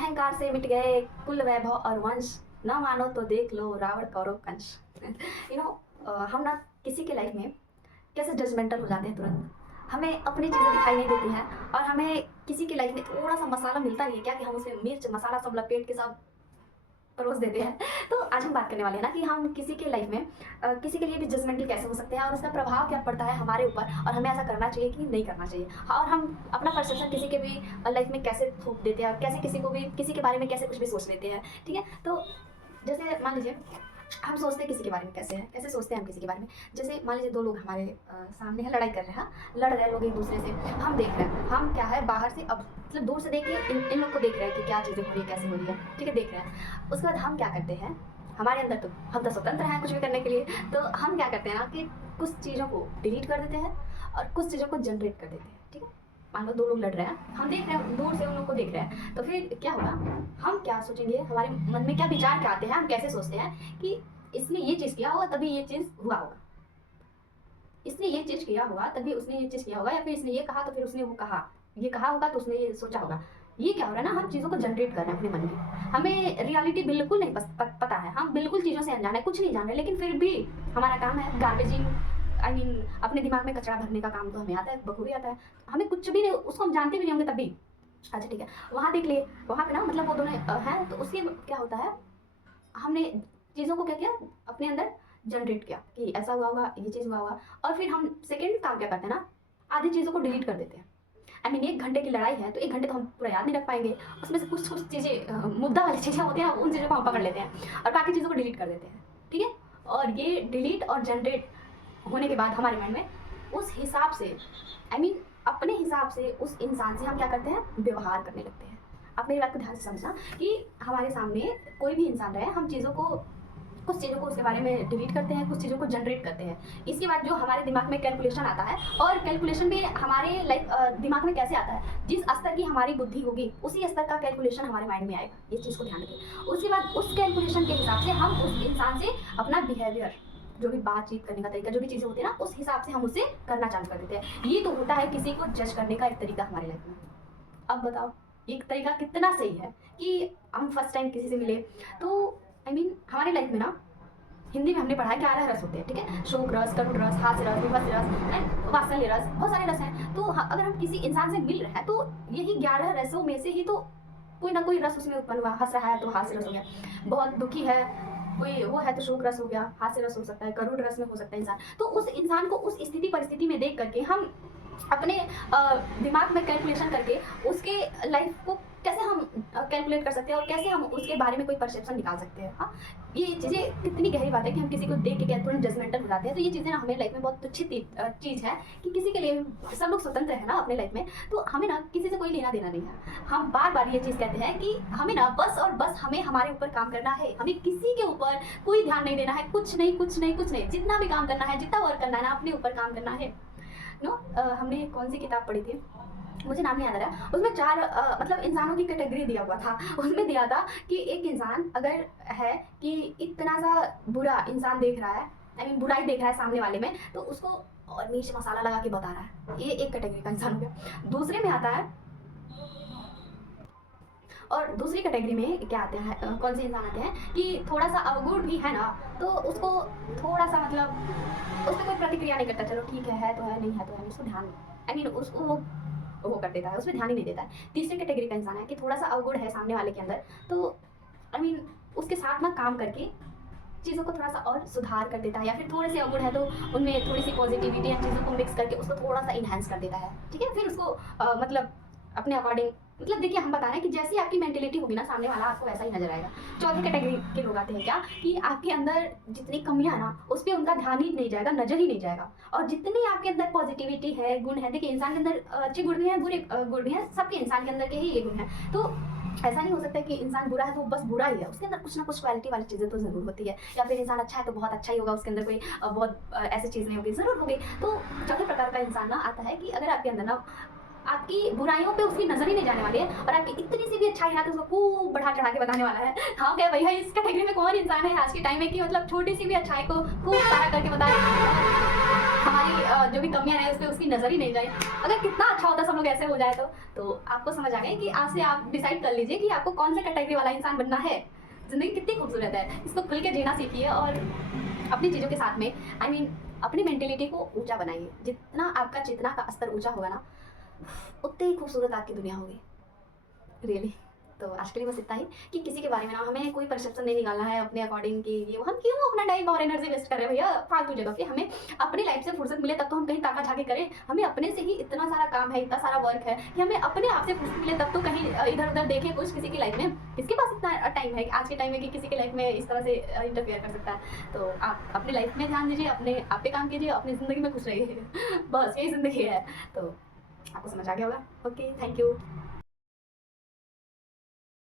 अहंकार से मिट गए कुल वैभव और वंश, न मानो तो देख लो रावण कौरव कंस। हम ना किसी के लाइफ में कैसे जजमेंटल हो जाते हैं तुरंत, हमें अपनी चीज़ें दिखाई नहीं देती हैं और हमें किसी की लाइफ में थोड़ा सा मसाला मिलता नहीं है क्या कि हम उसमें मिर्च मसाला सब लपेट के सब परोस देते हैं। तो आज हम बात करने वाले हैं ना कि हम किसी के लाइफ में किसी के लिए भी जजमेंटल कैसे हो सकते हैं और उसका प्रभाव क्या पड़ता है हमारे ऊपर और हमें ऐसा करना चाहिए कि नहीं करना चाहिए, और हम अपना परसेप्शन किसी के भी लाइफ में कैसे थोप देते हैं और कैसे किसी को भी किसी के बारे में कैसे कुछ भी सोच लेते हैं। ठीक है, तो जैसे मान लीजिए हम सोचते हैं किसी के बारे में कैसे सोचते हैं हम किसी के बारे में। जैसे मान लीजिए दो लोग हमारे सामने हैं, लड़ाई कर रहे हैं, लड़ रहे हैं लोग एक दूसरे से, हम देख रहे हैं, हम क्या है बाहर से अब मतलब दूर से देख के इन लोग को देख रहे हैं कि क्या चीज़ें हो रही है कैसे हो रही है। ठीक है, देख रहे हैं। उसके बाद हम क्या करते हैं, हमारे अंदर तो हम तो स्वतंत्र हैं कुछ भी करने के लिए, तो हम क्या करते हैं ना कि कुछ चीज़ों को डिलीट कर देते हैं और कुछ चीज़ों को जनरेट कर देते हैं। ठीक है, मान लो दो लोग लड़ रहे हैं, हम देख रहे हैं दूर से उन लोग को देख रहे हैं, तो फिर क्या होगा, हम क्या सोचेंगे, हमारे मन में क्या विचार क्या आते हैं, हम कैसे सोचते हैं कि इसने ये चीज़ किया होगा तभी ये चीज़ हुआ होगा, इसने ये चीज़ किया होगा तभी उसने ये चीज़ किया होगा, या फिर इसने ये कहा तो फिर उसने वो कहा, ये कहा होगा तो उसने ये सोचा होगा। ये क्या हो रहा है ना, हम चीज़ों को जनरेट कर रहे हैं अपने मन में, हमें रियलिटी बिल्कुल नहीं पता है, हम बिल्कुल चीज़ों से अनजान है, कुछ नहीं जान रहे, लेकिन फिर भी हमारा काम है गार्बेजिंग, अपने दिमाग में कचरा भरने का काम तो हमें आता है, बखूबी आता है। हमें कुछ भी नहीं, उसको हम जानते भी नहीं होंगे तब भी। अच्छा ठीक है, वहाँ देख लिए, वहाँ पे ना मतलब वो दोनों हैं, तो उसके क्या होता है, हमने चीज़ों को क्या किया अपने अंदर जनरेट किया कि ऐसा हुआ होगा, ये चीज़ हुआ होगा, और फिर हम सेकेंड काम क्या करते हैं ना, आधी चीज़ों को डिलीट कर देते हैं। एक घंटे की लड़ाई है तो एक घंटे तो हम पूरा याद नहीं रख पाएंगे, उसमें से कुछ कुछ चीज़ें मुद्दा वाली चीज़ें होती हैं, उन चीज़ों को हम पकड़ लेते हैं और बाकी चीज़ों को डिलीट कर देते हैं। ठीक है, और ये डिलीट और जनरेट होने के बाद हमारे माइंड में उस हिसाब से अपने हिसाब से उस इंसान से हम क्या करते हैं, व्यवहार करने लगते हैं। आप मेरी बात को ध्यान से समझना कि हमारे सामने कोई भी इंसान रहे, हम कुछ चीज़ों को उसके बारे में डिलीट करते हैं, कुछ चीज़ों को जनरेट करते हैं। इसके बाद जो हमारे दिमाग में कैलकुलेशन आता है, और कैलकुलेशन भी हमारे दिमाग में कैसे आता है, जिस स्तर की हमारी बुद्धि होगी उसी स्तर का कैलकुलेशन हमारे माइंड में आएगा, ये चीज़ को ध्यान रखें। उसके बाद उस कैलकुलेशन के हिसाब से हम उस इंसान से अपना बिहेवियर, जो भी बातचीत करने का तरीका, जो भी चीज़ें होती है ना, उस हिसाब से हम उसे करना चालू कर देते हैं। ये तो होता है किसी को जज करने का एक तरीका हमारे लाइफ में। अब बताओ एक तरीका कितना सही है कि हम फर्स्ट टाइम किसी से मिले तो हमारे लाइफ में ना, हिंदी में हमने पढ़ा है 11 रस होते हैं। ठीक है, शोक रस, करुण रस, हास्य रस, विभत्स रस एंड वात्सल्य रस, बहुत सारे रस हैं। तो अगर हम किसी इंसान से मिल रहे हैं तो यही 11 रसों में से ही तो कोई ना कोई रस उसमें उत्पन्न हुआ। हंस रहा है तो हास्य रस हो गया, बहुत दुखी है कोई वो है तो शोक रस हो गया, हास्य रस हो सकता है, करुण रस में हो सकता है इंसान। तो उस इंसान को उस स्थिति परिस्थिति में देख करके हम अपने दिमाग में कैलकुलेशन करके उसके लाइफ को कैसे हम कैलकुलेट कर सकते हैं और कैसे हम उसके बारे में कोई परसेप्शन निकाल सकते हैं। हाँ, ये चीज़ें कितनी गहरी बात है कि हम किसी को देख के क्या तुरंत जजमेंटल हो जाते हैं। तो ये चीज़ें ना हमें लाइफ में बहुत अच्छी चीज़ है कि किसी के लिए सब लोग स्वतंत्र है ना अपने लाइफ में, तो हमें ना किसी से कोई लेना देना नहीं है। हम बार बार ये चीज़ कहते हैं कि हमें ना बस और बस हमें हमारे ऊपर काम करना है, हमें किसी के ऊपर कोई ध्यान नहीं देना है, कुछ नहीं कुछ नहीं कुछ नहीं, जितना भी काम करना है, जितना वर्क करना है ना, अपने ऊपर काम करना है। हमने कौन सी किताब पढ़ी थी, मुझे नाम नहीं याद आ रहा, उसमें 4 मतलब इंसानों की कैटेगरी दिया हुआ था। उसमें दिया था कि एक इंसान अगर है कि इतना सा बुरा इंसान देख रहा है, बुराई देख रहा है सामने वाले में, तो उसको और मिर्च मसाला लगा के बता रहा है, ये एक कैटेगरी का इंसान हो गया। दूसरे में आता है, और दूसरी कैटेगरी में क्या आते हैं, कौन से इंसान आते हैं कि थोड़ा सा अवगुण भी है ना, तो उसको थोड़ा सा मतलब उस पर कोई प्रतिक्रिया नहीं करता, चलो ठीक है तो है, नहीं है तो है, उसको ध्यान उसको वो कर देता है, उस पर ध्यान ही नहीं देता है। तीसरी कैटेगरी का इंसान है कि थोड़ा सा अवगुण है सामने वाले के अंदर, तो उसके साथ ना काम करके चीज़ों को थोड़ा सा और सुधार कर देता है, या फिर थोड़े से अवगुण है तो उनमें थोड़ी सी पॉजिटिविटी या चीज़ों को मिक्स करके उसको थोड़ा सा इन्हांस कर देता है। ठीक है, फिर उसको मतलब अपने अकॉर्डिंग, मतलब देखिए हम बता रहे हैं कि जैसी आपकी मेंटेलिटी होगी ना, सामने वाला आपको वैसा ही नजर आएगा। चौथी कैटेगरी के लोग आते हैं क्या कि आपके अंदर जितनी कमियां ना, उस पर उनका ध्यान ही नहीं जाएगा, नजर ही नहीं जाएगा, और जितनी आपके अंदर पॉजिटिविटी है, गुण है, देखिए इंसान के अंदर अच्छे गुण भी हैं, बुरे गुण भी हैं, सबके इंसान के अंदर के ही ये गुण हैं। तो ऐसा नहीं हो सकता कि इंसान बुरा है तो बस बुरा ही है, उसके अंदर कुछ ना कुछ क्वालिटी वाली चीज़ें तो ज़रूर होती है, या फिर इंसान अच्छा है तो बहुत अच्छा ही होगा, उसके अंदर कोई बहुत ऐसी चीज़ नहीं होगी, ज़रूर होगी। तो चौथे प्रकार का इंसान ना आता है कि अगर आपके अंदर ना आपकी बुराइयों पे उसकी नज़र ही नहीं जाने वाली है और आपकी इतनी सी भी अच्छाई है तो उसको खूब बढ़ा चढ़ा के बताने वाला है। हाँ क्या भैया, इस कैटेगरी में कौन इंसान है आज के टाइम में कि मतलब छोटी सी भी अच्छाई को खूब सारा करके बताए, हमारी जो भी कमियां हैं उस पर उसकी नज़र ही नहीं जाए। अगर कितना अच्छा होता सब लोग ऐसे हो जाए तो आपको समझ आ गए कि आज से आप डिसाइड कर लीजिए कि आपको कौन सा कैटेगरी वाला इंसान बनना है। ज़िंदगी कितनी खूबसूरत है, इसको खुल के जीना सीखिए और अपनी चीज़ों के साथ में अपनी मेंटेलिटी को ऊंचा बनाइए। जितना आपका चेतना का स्तर ऊंचा होगा ना, उतनी ही खूबसूरत आपकी दुनिया होगी, रियली। तो आज के लिए बस इतना ही कि किसी के बारे में ना हमें कोई परसेप्शन नहीं निकालना है अपने अकॉर्डिंग कि ये हम क्यों अपना टाइम और एनर्जी वेस्ट कर रहे हैं भैया फालतू जगह पे। हमें अपनी लाइफ से फुर्सत मिले तब तो हम कहीं ताका झाके करें। हमें अपने से ही इतना सारा काम है, इतना सारा वर्क है कि हमें अपने आप से फुर्सत मिले तब तो कहीं इधर उधर देखें कुछ। किसी की लाइफ में किसके पास इतना टाइम है आज के टाइम में कि किसी की लाइफ में इस तरह से इंटरफेयर कर सकता है। तो आप अपनी लाइफ में ध्यान दीजिए, अपने आप पे काम कीजिए, अपनी ज़िंदगी में खुश रहिए। बस यही ज़िंदगी है। तो आपको समझ आ गया होगा। Okay, thank you.